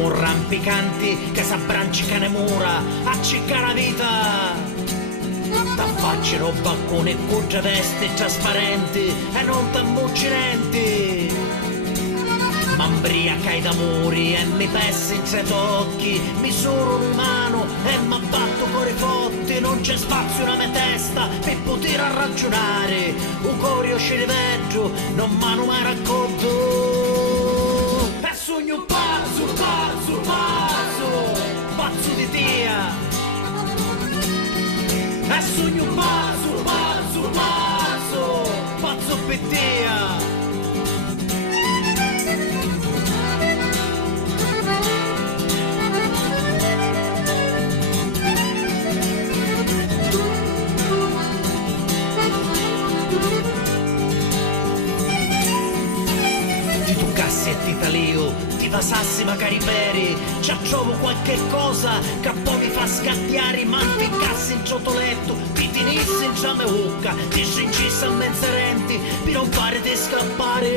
siamo rampicanti che s'abbrancicano mura a ciccare la vita. T'affacci roba con e cuccia vesti trasparenti e non t'ammuccinenti. M'ambriacai d'amori e mi pessi in tre tocchi, mi suro in mano e m'abbatto con i fotti. Non c'è spazio nella mia testa per poter ragionare, un corio ci riveggio, non m'hanno mai racconto. E sogno pazzo, pazzo, pazzo, pazzo di tia. E sogno pazzo, pazzo, pazzo, pazzo per tia. Cassetti taleo, ti pasassi magari peri, già trovo qualche cosa che poi mi fa scattiare, ma ti incassi in ciotoletto, ti tinissi in già me bocca, ti scincissa a mezzerenti, per non fare te scappare.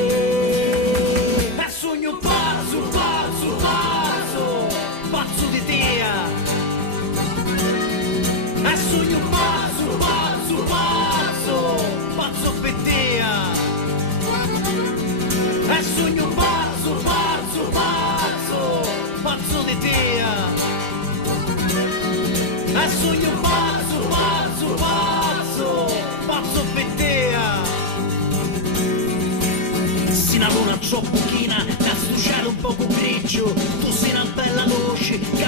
E sogno pazzo, pazzo, pazzo, pazzo di tia. E sogno pazzo, pazzo, pazzo, pazzo per tia. E sogno pazzo, pazzo, pazzo, pazzo di tia. E sogno pazzo, pazzo, pazzo, pazzo per tia. Si una luna troppo china, da sto cielo un poco grigio, tu sei una bella luce che